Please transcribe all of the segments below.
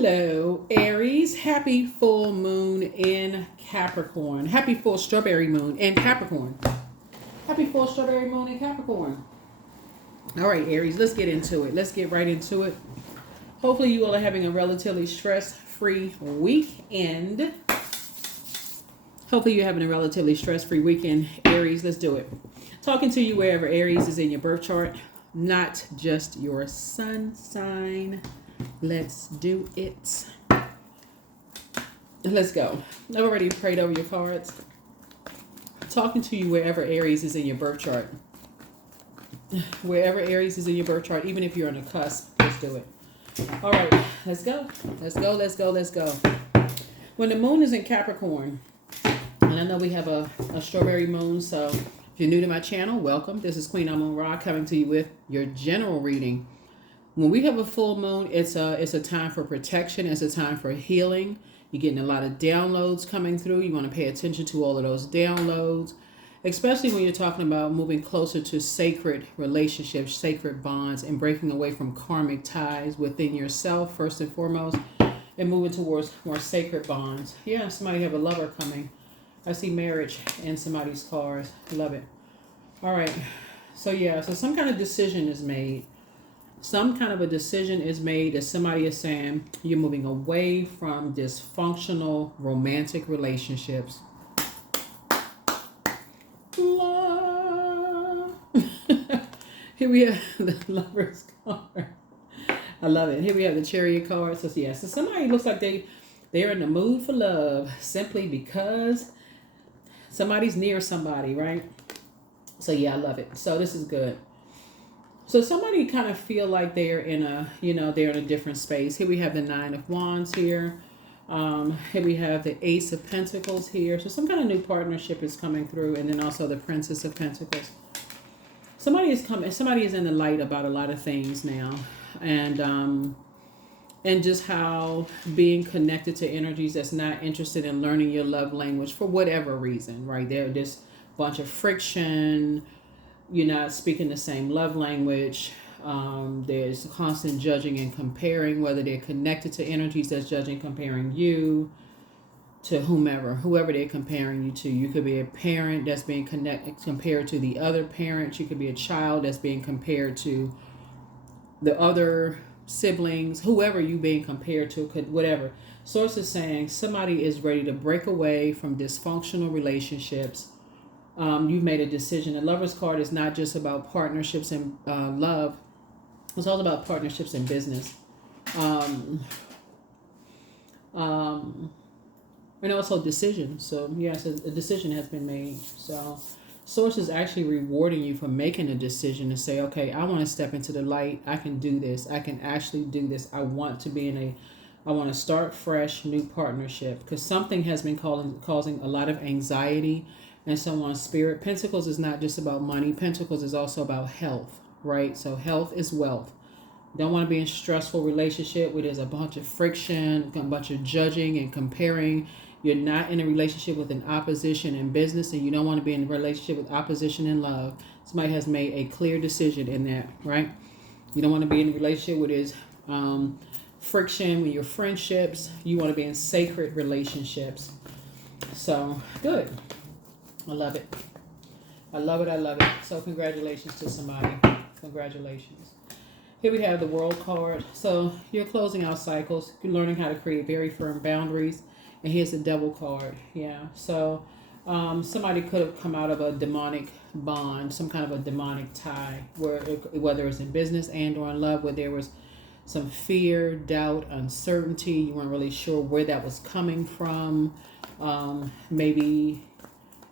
Hello, Aries. Happy full moon in Capricorn. Happy full strawberry moon in Capricorn. Happy full strawberry moon in Capricorn. All right, Aries, let's get into it. Let's get right into it. Hopefully you all are having a relatively stress-free weekend. Hopefully you're having a relatively stress-free weekend. Aries, let's do it. Talking to you wherever Aries is in your birth chart, not just your sun sign. Let's do it. Let's go. I've already prayed over your cards. Talking to you wherever Aries is in your birth chart. Wherever Aries is in your birth chart, even if you're on the cusp, let's do it. All right, let's go. Let's go, let's go, let's go. When the moon is in Capricorn, and I know we have a strawberry moon, so if you're new to my channel, welcome. This is Queen Amun Ra coming to you with your general reading. When we have a full moon, it's a time for protection. It's a time for healing. You're getting a lot of downloads coming through. You want to pay attention to all of those downloads, especially when you're talking about moving closer to sacred relationships, sacred bonds, and breaking away from karmic ties within yourself, first and foremost, and moving towards more sacred bonds. Yeah, somebody have a lover coming. I see marriage in somebody's cards. Love it. All right. So yeah, so some kind of decision is made. Some kind of a decision is made that somebody is saying you're moving away from dysfunctional romantic relationships. Love. Here we have the Lover's card. I love it. Here we have the Chariot card. So yeah, so somebody looks like they're in the mood for love simply because somebody's near somebody, right? So yeah, I love it. So this is good. So somebody kind of feel like they're in they're in a different space. Here we have the Nine of Wands here. Here we have the Ace of Pentacles here. So some kind of new partnership is coming through, and then also the Princess of Pentacles. Somebody is in the light about a lot of things now, and just how being connected to energies that's not interested in learning your love language for whatever reason, right? There's a bunch of friction. You're not speaking the same love language. There's constant judging and comparing, whether they're connected to energies that's judging, comparing you to whoever they're comparing you to. You could be a parent that's being compared to the other parent. You could be a child that's being compared to the other siblings, whoever you being compared to, whatever. Source is saying somebody is ready to break away from dysfunctional relationships. You've made a decision. The Lover's card is not just about partnerships and love. It's all about partnerships and business. And also decisions. So yes, a decision has been made. So Source is actually rewarding you for making a decision to say, okay, I want to step into the light. I can do this. I can actually do this. I want to start fresh, new partnership, because something has been causing a lot of anxiety and someone's spirit. Pentacles is not just about money. Pentacles is also about health, right? So health is wealth. You don't want to be in a stressful relationship where there's a bunch of friction, a bunch of judging and comparing. You're not in a relationship with an opposition in business, and you don't want to be in a relationship with opposition in love. Somebody has made a clear decision in that, right? You don't want to be in a relationship where there's friction with your friendships. You want to be in sacred relationships. So good. I love it. I love it. I love it. So congratulations to somebody. Congratulations. Here we have the World card. So you're closing out cycles. You're learning how to create very firm boundaries. And here's the Devil card. Yeah. So somebody could have come out of a demonic bond, some kind of a demonic tie, whether it's in business and or in love, where there was some fear, doubt, uncertainty. You weren't really sure where that was coming from. Maybe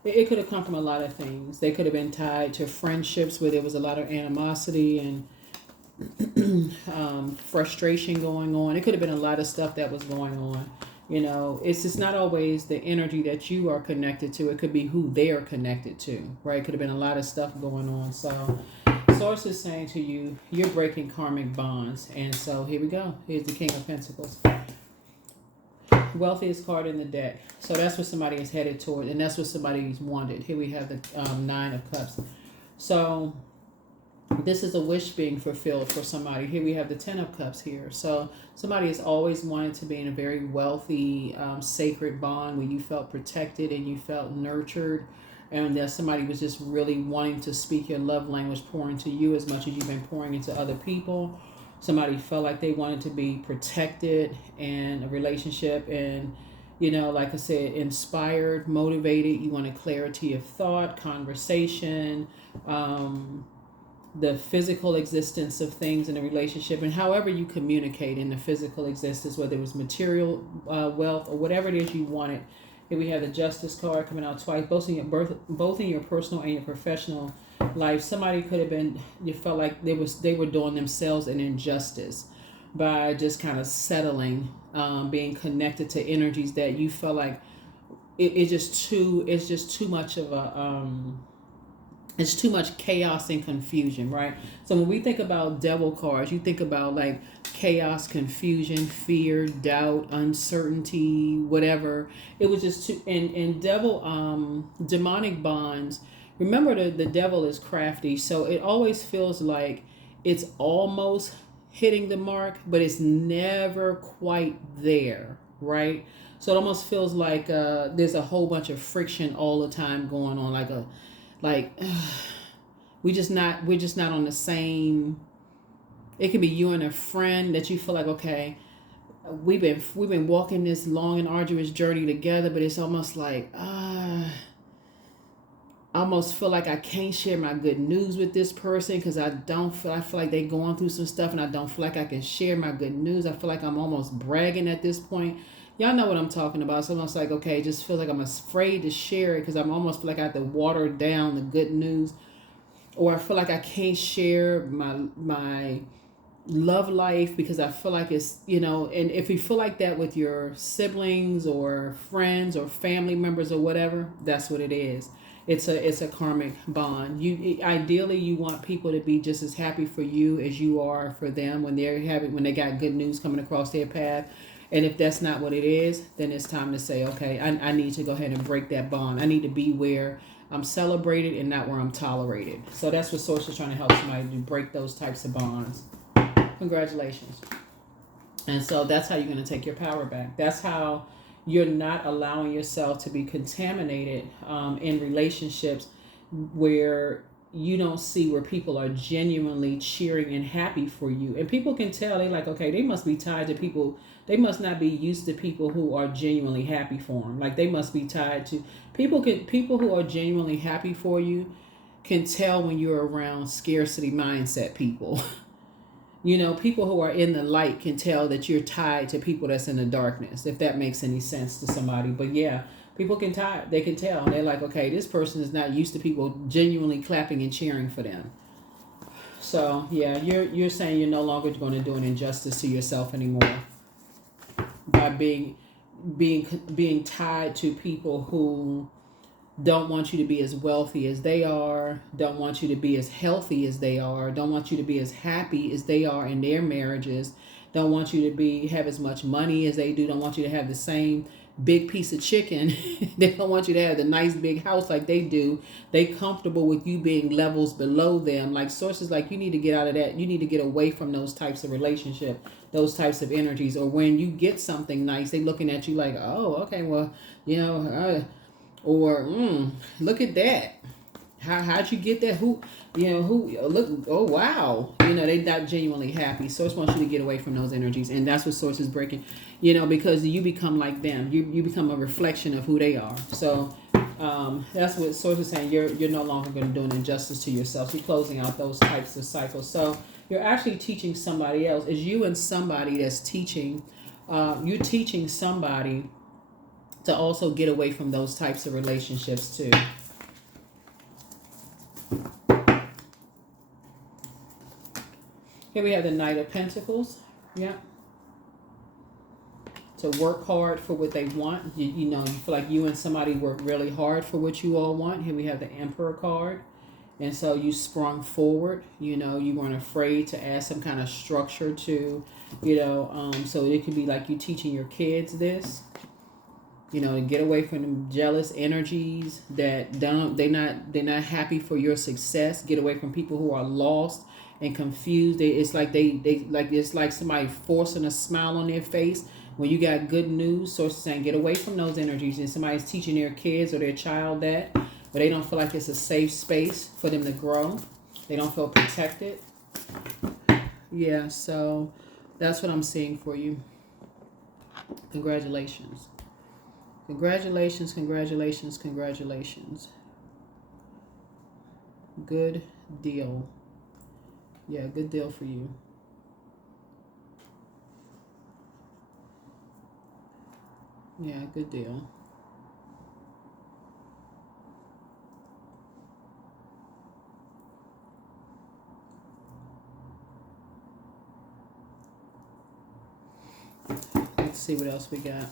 it could have come from a lot of things. They could have been tied to friendships where there was a lot of animosity and frustration going on. It could have been a lot of stuff that was going on. It's just not always the energy that you are connected to. It could be who they are connected to, right? It could have been a lot of stuff going on. So Source is saying to you, you're breaking karmic bonds. And so here we go. Here's the King of Pentacles. Wealthiest card in the deck. So that's what somebody is headed toward, and that's what somebody's wanted. Here we have the Nine of Cups. So This is a wish being fulfilled for somebody. Here we have the Ten of Cups here. So somebody has always wanted to be in a very wealthy, sacred bond where you felt protected and you felt nurtured, and that somebody was just really wanting to speak your love language, pouring to you as much as you've been pouring into other people. Somebody felt like they wanted to be protected in a relationship, and like I said, inspired, motivated. You wanted clarity of thought, conversation, the physical existence of things in a relationship, and however you communicate in the physical existence, whether it was material wealth or whatever it is you wanted. Here we have the Justice card coming out twice, both in your personal and your professional life. Somebody could have been, you felt like they were doing themselves an injustice by just kind of settling, being connected to energies that you felt like it's just too much of a it's too much chaos and confusion, right? So when we think about devil cards, you think about like chaos, confusion, fear, doubt, uncertainty, whatever. It was just too, and devil, demonic bonds. Remember, the devil is crafty, so it always feels like it's almost hitting the mark, but it's never quite there, right? So it almost feels like there's a whole bunch of friction all the time going on, we're just not on the same. It could be you and a friend that you feel like, okay, we've been walking this long and arduous journey together, but it's almost like I almost feel like I can't share my good news with this person because I feel like they're going through some stuff, and I don't feel like I can share my good news. I feel like I'm almost bragging at this point. Y'all know what I'm talking about. It's almost like, okay, it just feels like I'm afraid to share it because I'm almost feel like I have to water down the good news. Or I feel like I can't share my love life because I feel like it's, and if you feel like that with your siblings or friends or family members or whatever, that's what it is. It's a karmic bond. Ideally you want people to be just as happy for you as you are for them when they got good news coming across their path. And if that's not what it is, then it's time to say, okay, I need to go ahead and break that bond. I need to be where I'm celebrated and not where I'm tolerated. So that's what Source is trying to help somebody do, break those types of bonds. Congratulations. And so that's how you're going to take your power back. That's how you're not allowing yourself to be contaminated in relationships where you don't see where people are genuinely cheering and happy for you. And people can tell, they like, okay, they must be tied to people. They must not be used to people who are genuinely happy for them. Like they must be tied to people who are genuinely happy for you can tell when you're around scarcity mindset people. People who are in the light can tell that you're tied to people that's in the darkness, if that makes any sense to somebody. But yeah, people can tell. They can tell. They're like, okay, this person is not used to people genuinely clapping and cheering for them. So yeah, you're saying you're no longer going to do an injustice to yourself anymore by being tied to people who don't want you to be as wealthy as they are, don't want you to be as healthy as they are, don't want you to be as happy as they are in their marriages, don't want you to have as much money as they do, don't want you to have the same big piece of chicken. They don't want you to have the nice big house like they do. They comfortable with you being levels below them. Like Sources, like you need to get out of that. You need to get away from those types of relationship, those types of energies. Or when you get something nice, they looking at you like, oh, okay, well, look at that. How'd you get that? Who look, oh wow. They not genuinely happy. Source wants you to get away from those energies, and that's what Source is breaking, because you become like them. You become a reflection of who they are. So that's what Source is saying. You're no longer going to do an injustice to yourself. You're closing out those types of cycles. So you're actually teaching somebody else. It's you and somebody that's teaching. You're teaching somebody to also get away from those types of relationships too. Here we have the Knight of Pentacles. Yeah. To work hard for what they want. You feel like you and somebody work really hard for what you all want. Here we have the Emperor card. And so you sprung forward. You weren't afraid to add some kind of structure to, so it could be like you teaching your kids this. You know, to get away from them jealous energies that don't they're not happy for your success. Get away from people who are lost and confused. It's like they like it's like somebody forcing a smile on their face when you got good news. Sources saying get away from those energies, and somebody's teaching their kids or their child that, but they don't feel like it's a safe space for them to grow. They don't feel protected. Yeah, so that's what I'm seeing for you. Congratulations. Congratulations, congratulations, congratulations. Good deal. Yeah, good deal for you. Yeah, good deal. Let's see what else we got.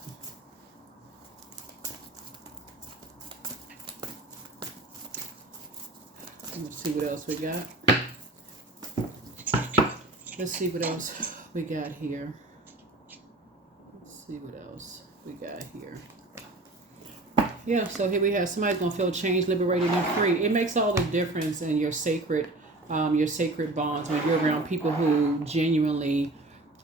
Let's see what else we got. Let's see what else we got here. Let's see what else we got here. Yeah, so here we have somebody's gonna feel changed, liberated, and free. It makes all the difference in your sacred bonds when you're around people who genuinely,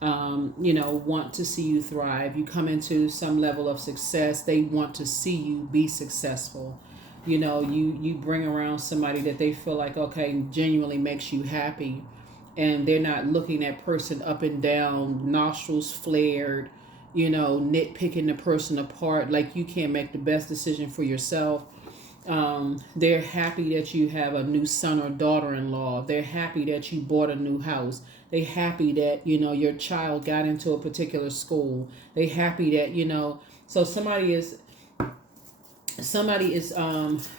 want to see you thrive. You come into some level of success. They want to see you be successful. You bring around somebody that they feel like, okay, genuinely makes you happy, and they're not looking at person up and down, nostrils flared, nitpicking the person apart like you can't make the best decision for yourself. They're happy that you have a new son or daughter-in-law. They're happy that you bought a new house. They're happy that your child got into a particular school. They're happy that so somebody is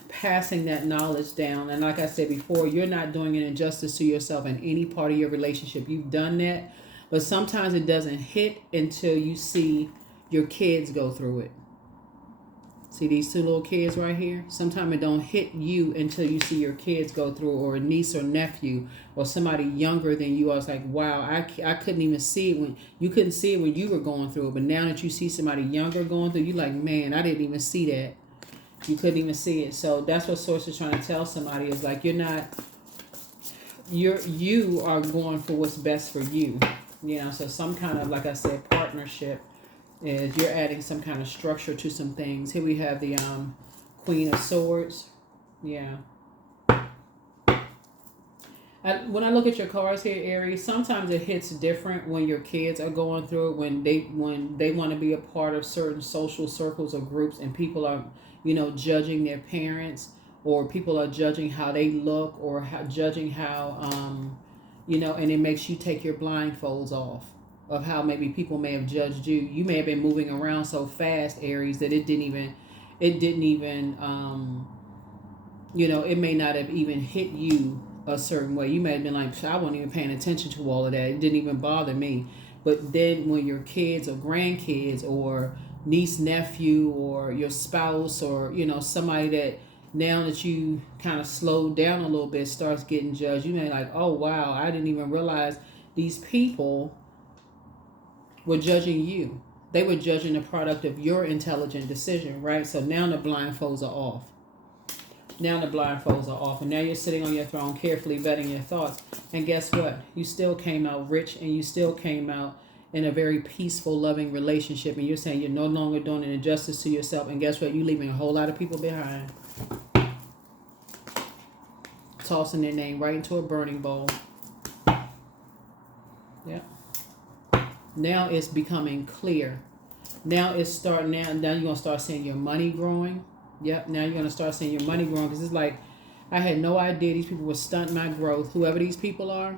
passing that knowledge down. And like I said before, you're not doing an injustice to yourself in any part of your relationship. You've done that, but sometimes it doesn't hit until you see your kids go through it. See these two little kids right here? Sometimes it don't hit you until you see your kids go through, or a niece or nephew, or somebody younger than you. I was like, wow, I couldn't even see it when you couldn't see it when you were going through it. But now that you see somebody younger going through, you're like, man, I didn't even see that. You couldn't even see it. So that's what Source is trying to tell somebody, is like, you are going for what's best for you. So some kind of, like I said, partnership is you're adding some kind of structure to some things. Here we have the Queen of Swords. Yeah. When I look at your cards here, Aries, sometimes it hits different when your kids are going through it, when they want to be a part of certain social circles or groups, and people are, judging their parents, or people are judging how they look, or judging how, and it makes you take your blindfolds off of how maybe people may have judged you. You may have been moving around so fast, Aries, that it didn't even, it may not have even hit you a certain way. You may have been like, I wasn't even paying attention to all of that. It didn't even bother me. But then when your kids or grandkids or niece, nephew, or your spouse, or, somebody that now that you kind of slowed down a little bit starts getting judged, you may like, oh, wow, I didn't even realize these people were judging you. They were judging the product of your intelligent decision, right? So now the blindfolds are off. And now you're sitting on your throne, carefully vetting your thoughts. And guess what? You still came out rich, and you still came out in a very peaceful, loving relationship. And you're saying you're no longer doing an injustice to yourself. And guess what? You're leaving a whole lot of people behind. Tossing their name right into a burning bowl. Yep. Now it's becoming clear. Now you're going to start seeing your money growing. Yep, now you're going to start seeing your money growing, because it's like, I had no idea these people were stunting my growth. Whoever these people are,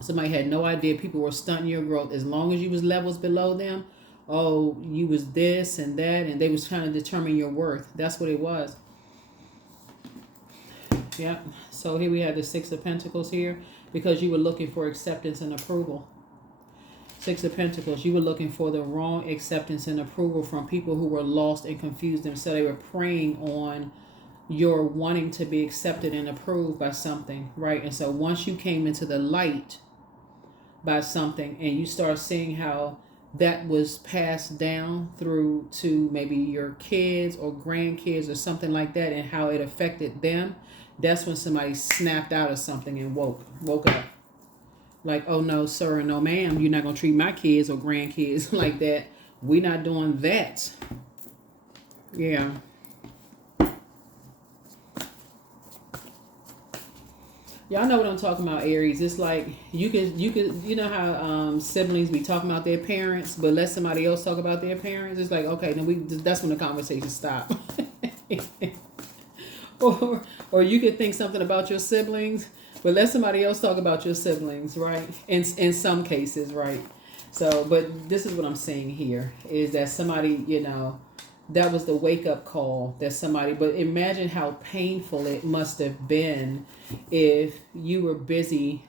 somebody had no idea people were stunting your growth. As long as you was levels below them, oh, you was this and that, and they was trying to determine your worth. That's what it was. Yep, so here we have the Six of Pentacles here, because you were looking for acceptance and approval. Six of Pentacles, you were looking for the wrong acceptance and approval from people who were lost and confused themselves. They were preying on your wanting to be accepted and approved by something, right? And so once you came into the light by something, and you start seeing how that was passed down through to maybe your kids or grandkids or something like that, and how it affected them. That's when somebody snapped out of something and woke up. Like, oh no, sir, and no, ma'am, you're not gonna treat my kids or grandkids like that. We're not doing that. Yeah. Y'all know what I'm talking about, Aries. It's like you know how siblings be talking about their parents, but let somebody else talk about their parents. It's like, okay, then that's when the conversation stop. or you could think something about your siblings, but let somebody else talk about your siblings, right? In some cases, right? So, but this is what I'm saying here is that somebody, that was the wake up call that somebody, but imagine how painful it must have been if you were busy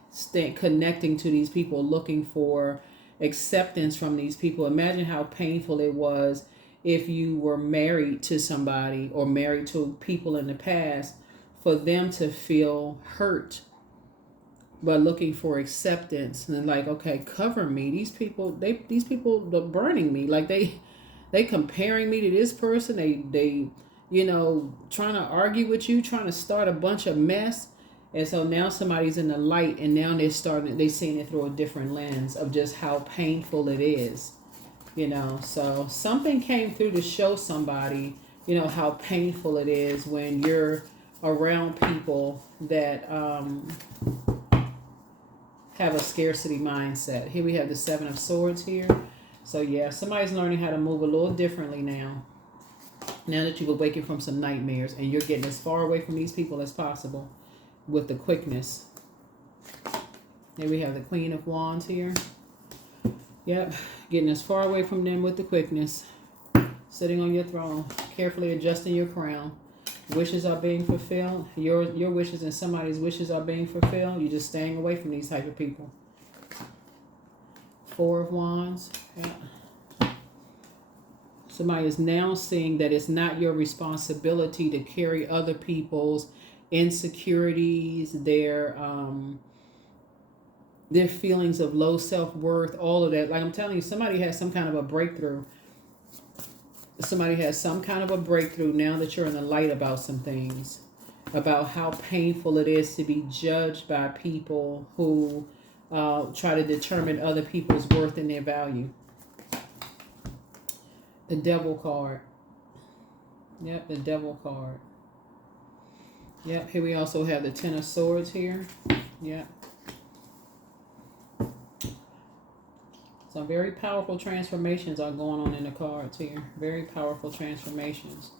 connecting to these people, looking for acceptance from these people. Imagine how painful it was if you were married to somebody or married to people in the past, for them to feel hurt but looking for acceptance, and like, okay, cover me. These people are burning me. Like they comparing me to this person. They trying to argue with you, trying to start a bunch of mess. And so now somebody's in the light, and now they seeing it through a different lens of just how painful it is. So something came through to show somebody, how painful it is when you're around people that have a scarcity mindset. Here we have the Seven of Swords here. So yeah, somebody's learning how to move a little differently now. Now that you've awakened from some nightmares, and you're getting as far away from these people as possible with the quickness. Here we have the Queen of Wands here. Yep, getting as far away from them with the quickness. Sitting on your throne, carefully adjusting your crown. Wishes are being fulfilled. Your wishes and somebody's wishes are being fulfilled. You're just staying away from these type of people. Four of Wands. Yeah. Somebody is now seeing that it's not your responsibility to carry other people's insecurities, their feelings of low self-worth, all of that. Like I'm telling you, somebody has some kind of a breakthrough. Somebody has some kind of a breakthrough now that you're in the light about some things, about how painful it is to be judged by people who try to determine other people's worth and their value. The Devil card. Yep, the Devil card. Yep, here we also have the Ten of Swords here. Yep. Some very powerful transformations are going on in the cards here. Very powerful transformations.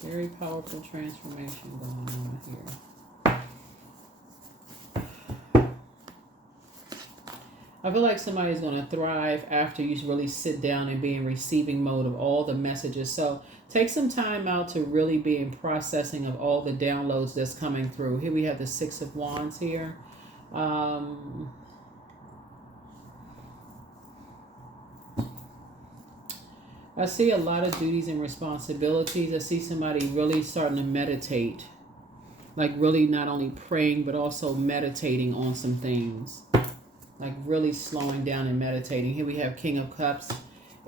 Very powerful transformation going on here. I feel like somebody's going to thrive after you really sit down and be in receiving mode of all the messages. So take some time out to really be in processing of all the downloads that's coming through. Here we have the Six of Wands here. I see a lot of duties and responsibilities. I see somebody really starting to meditate. Like really not only praying, but also meditating on some things. Like really slowing down and meditating. Here we have King of Cups.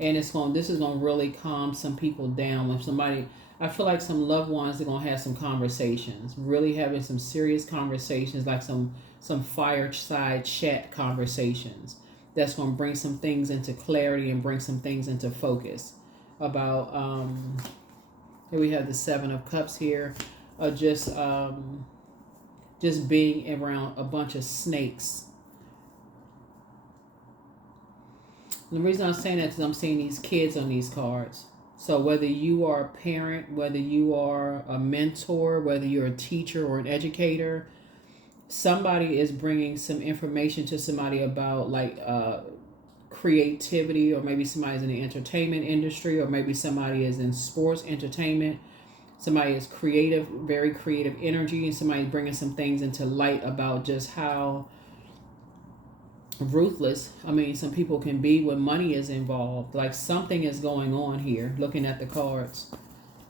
And this is going to really calm some people down. If somebody, I feel like some loved ones are going to have some conversations. Really having some serious conversations, like some fireside chat conversations. That's going to bring some things into clarity and bring some things into focus. About, here we have the Seven of Cups here. Just being around a bunch of snakes. And the reason I'm saying that is I'm seeing these kids on these cards. So whether you are a parent, whether you are a mentor, whether you're a teacher or an educator, somebody is bringing some information to somebody about like creativity, or maybe somebody's in the entertainment industry, or maybe somebody is in sports entertainment. Somebody is creative, very creative energy, and somebody's bringing some things into light about just how ruthless some people can be when money is involved. Like something is going on here, looking at the cards.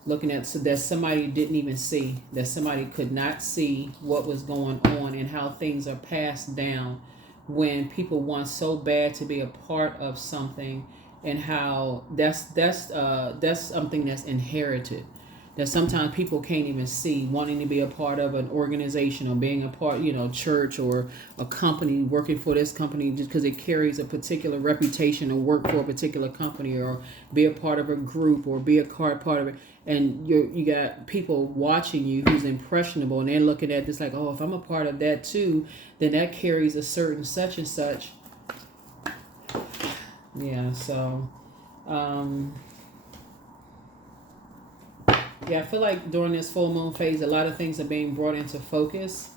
Looking at so that somebody didn't even see, that somebody could not see what was going on and how things are passed down when people want so bad to be a part of something, and how that's something that's inherited, that sometimes people can't even see, wanting to be a part of an organization or being a part, church or a company, working for this company just because it carries a particular reputation, or work for a particular company, or be a part of a group, or be a part of it. And you got people watching you who's impressionable, and they're looking at this like, oh, if I'm a part of that too, then that carries a certain such and such. Yeah, so yeah, I feel like during this full moon phase, a lot of things are being brought into focus,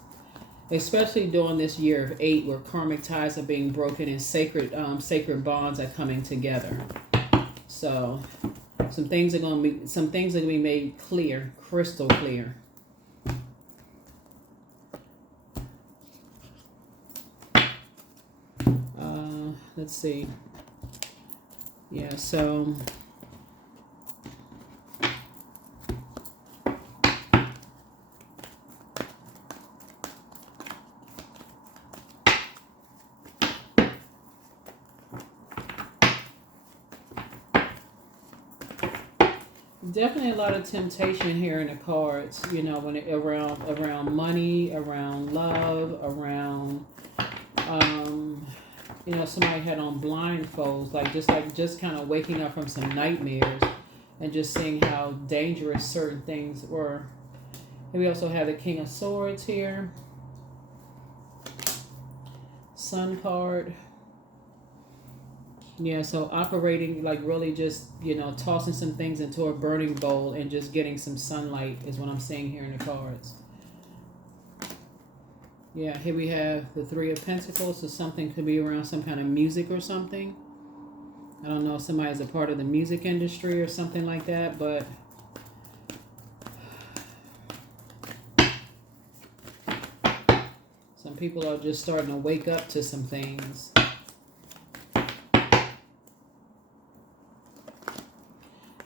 especially during this year of 8, where karmic ties are being broken and sacred bonds are coming together. So some things are going to be made clear, crystal clear. Let's see. Yeah, so definitely a lot of temptation here in the cards, when it around money, around love, around somebody had on blindfolds, just kind of waking up from some nightmares and just seeing how dangerous certain things were. And we also have the King of Swords here, Sun card. Yeah, so operating like really just, tossing some things into a burning bowl and just getting some sunlight is what I'm seeing here in the cards. Yeah, here we have the Three of Pentacles, so something could be around some kind of music or something. I don't know if somebody's a part of the music industry or something like that, but some people are just starting to wake up to some things.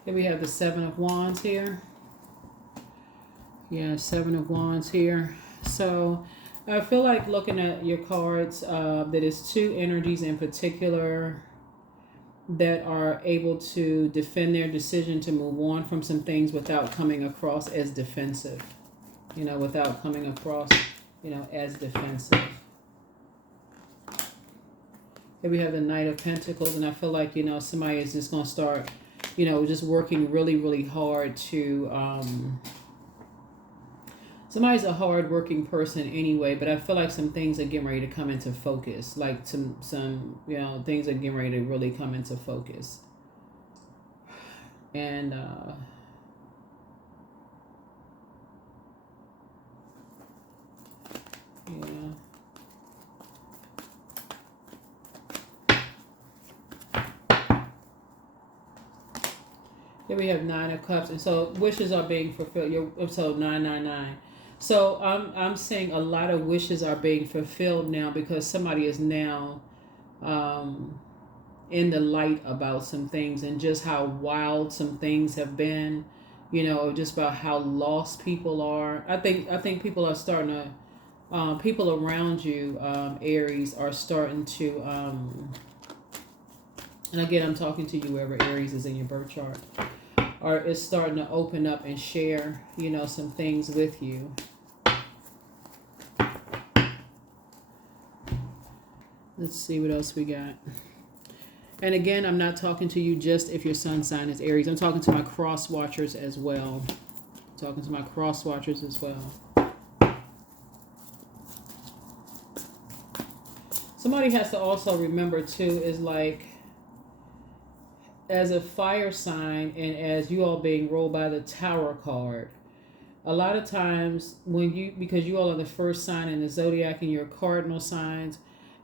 Here we have the Seven of Wands here. Yeah, Seven of Wands here. So I feel like looking at your cards, that is 2 energies in particular that are able to defend their decision to move on from some things without coming across as defensive. Without coming across, as defensive. Here we have the Knight of Pentacles, and I feel like, somebody is just going to start, just working really, really hard to... somebody's a hard-working person anyway, but I feel like some things are getting ready to come into focus. Like some things are getting ready to really come into focus. And yeah. Here we have 9 of Cups, and so wishes are being fulfilled. So 999. So I'm saying a lot of wishes are being fulfilled now, because somebody is now in the light about some things, and just how wild some things have been. Just about how lost people are. I think people are starting to, people around you, Aries, are starting to, and again, I'm talking to you, whoever Aries is in your birth chart, or is starting to open up and share, some things with you. Let's see what else we got. And again, I'm not talking to you just if your sun sign is Aries. I'm talking to my cross watchers as well. Somebody has to also remember too, is like, as a fire sign, and as you all being rolled by the Tower card, a lot of times because you all are the first sign in the zodiac and your cardinal signs,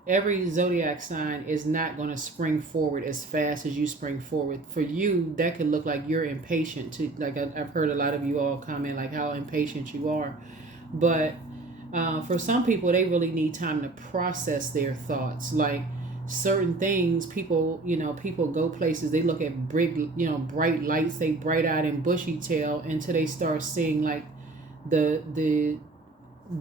every zodiac sign is not going to spring forward as fast as you spring forward. For you, that could look like you're impatient too. Like I've heard a lot of you all comment like how impatient you are, but for some people, they really need time to process their thoughts. Like certain things, people, people go places, they look at bright lights, they bright eyed and bushy tail until they start seeing like the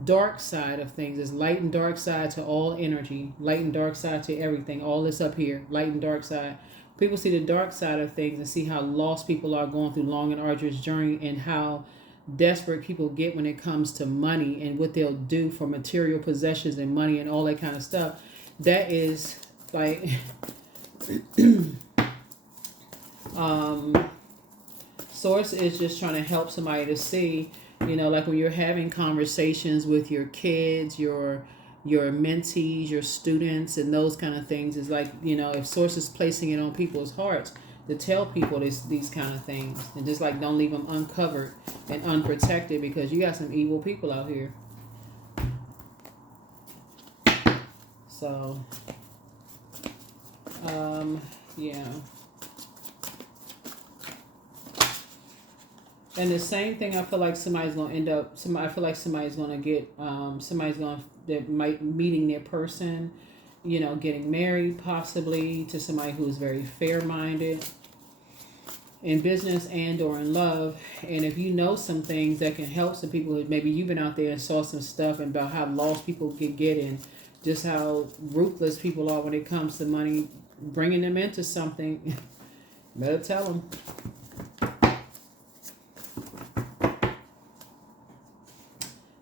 dark side of things. Is light and dark side to all energy, light and dark side to everything, all this up here, light and dark side. People see the dark side of things and see how lost people are going through long and arduous journey, and how desperate people get when it comes to money and what they'll do for material possessions and money and all that kind of stuff. That is like source is just trying to help somebody to see, like when you're having conversations with your kids, your mentees, your students, and those kind of things, is like, if source is placing it on people's hearts to tell people these kind of things, and just like don't leave them uncovered and unprotected, because you got some evil people out here. So yeah. And the same thing, I feel like somebody's gonna end up. I feel like somebody's gonna get. That might meeting their person, getting married possibly to somebody who's very fair-minded in business and or in love. And if you know some things that can help some people, maybe you've been out there and saw some stuff about how lost people can get and just how ruthless people are when it comes to money, bringing them into something. Better tell them.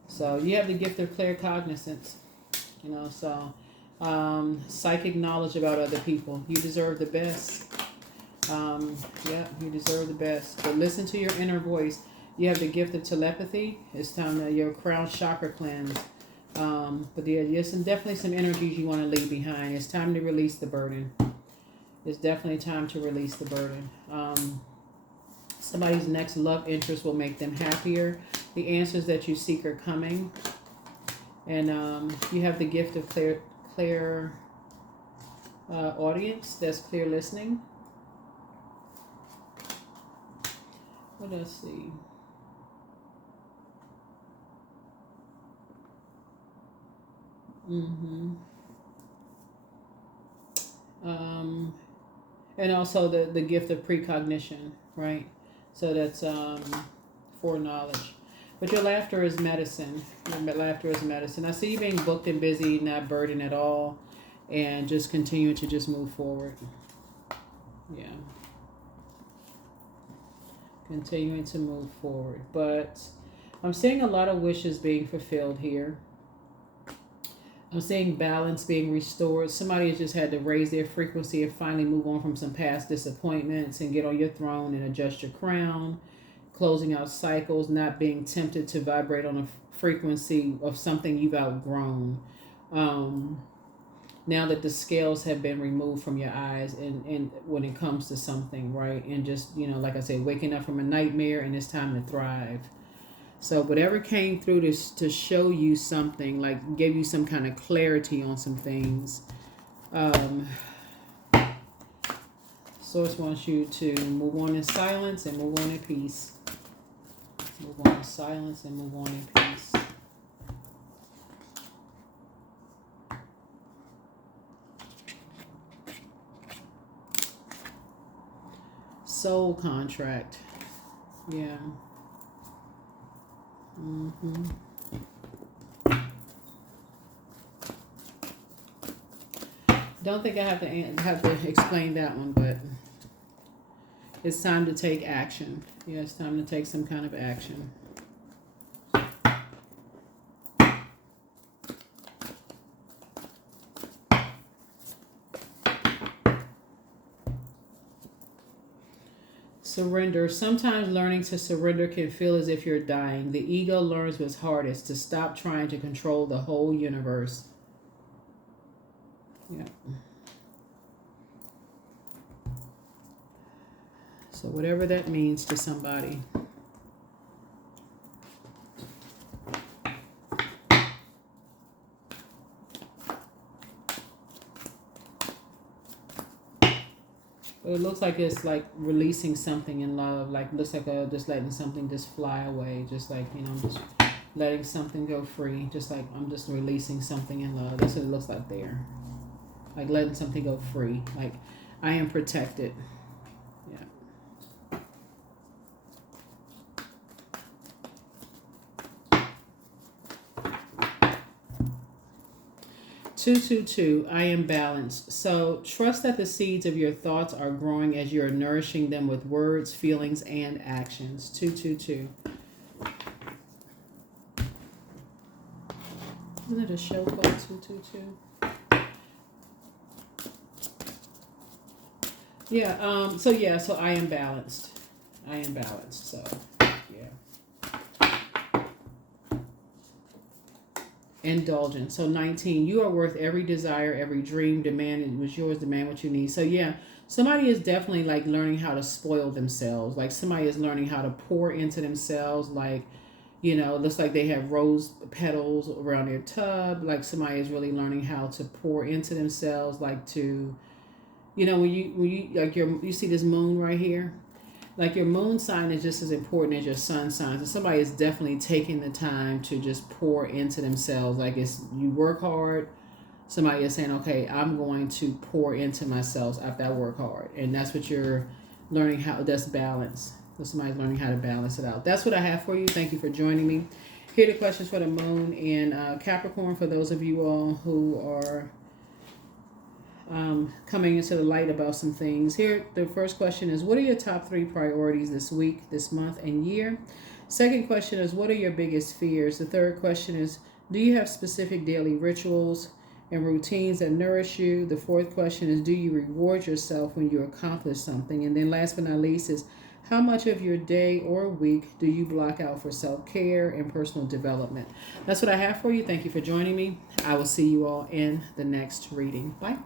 So you have the gift of clear cognizance, psychic knowledge about other people. You deserve the best. You deserve the best. But listen to your inner voice. You have the gift of telepathy. It's time to your crown chakra cleanse. But there's definitely some energies you want to leave behind. It's time to release the burden. It's definitely time to release the burden. Somebody's next love interest will make them happier. The answers that you seek are coming. And you have the gift of clear audience. That's clear listening. What else? See. And also the gift of precognition, right? So that's foreknowledge. But your laughter is medicine. Your laughter is medicine. I see you being booked and busy, not burdened at all, and just continuing to just move forward. Yeah. Continuing to move forward. But I'm seeing a lot of wishes being fulfilled here. I'm seeing balance being restored. Somebody has just had to raise their frequency and finally move on from some past disappointments and get on your throne and adjust your crown. Closing out cycles, not being tempted to vibrate on a frequency of something you've outgrown. Now that the scales have been removed from your eyes and when it comes to something, right? And just, like I said, waking up from a nightmare, and it's time to thrive. So whatever came through to show you something, like give you some kind of clarity on some things. Source wants you to move on in silence and move on in peace. Move on in silence and move on in peace. Soul contract. Yeah. Don't think I have to explain that one, but it's time to take action. Yeah, it's time to take some kind of action. Surrender. Sometimes learning to surrender can feel as if you're dying. The ego learns what's hardest, to stop trying to control the whole universe. Yeah. So whatever that means to somebody. But it looks like it's like releasing something in love. Like looks like just letting something just fly away. Just like, just letting something go free. Just like I'm just releasing something in love. That's what it looks like there. like letting something go free. Like, I am protected. Yeah. 222, I am balanced. So trust that the seeds of your thoughts are growing as you are nourishing them with words, feelings, and actions. 222. Isn't it a show called 222? Yeah, so I am balanced. I am balanced. So yeah. Indulgence. So 19, you are worth every desire, every dream. Demand it was yours. Demand what you need. So yeah, somebody is definitely like learning how to spoil themselves. Like somebody is learning how to pour into themselves. Like, looks like they have rose petals around their tub. Like somebody is really learning how to pour into themselves. Like to, when you like you see this moon right here. Like your moon sign is just as important as your sun sign. So somebody is definitely taking the time to just pour into themselves. Like you work hard. Somebody is saying, okay, I'm going to pour into myself after I work hard. And that's what you're learning how, that's balance. So somebody's learning how to balance it out. That's what I have for you. Thank you for joining me. Here are the questions for the moon in Capricorn for those of you all who are coming into the light about some things. Here, the first question is, what are your top 3 priorities this week, this month, and year? Second question is, what are your biggest fears? The third question is, do you have specific daily rituals and routines that nourish you? The fourth question is, do you reward yourself when you accomplish something? And then last but not least is, how much of your day or week do you block out for self-care and personal development? That's what I have for you. Thank you for joining me. I will see you all in the next reading. Bye.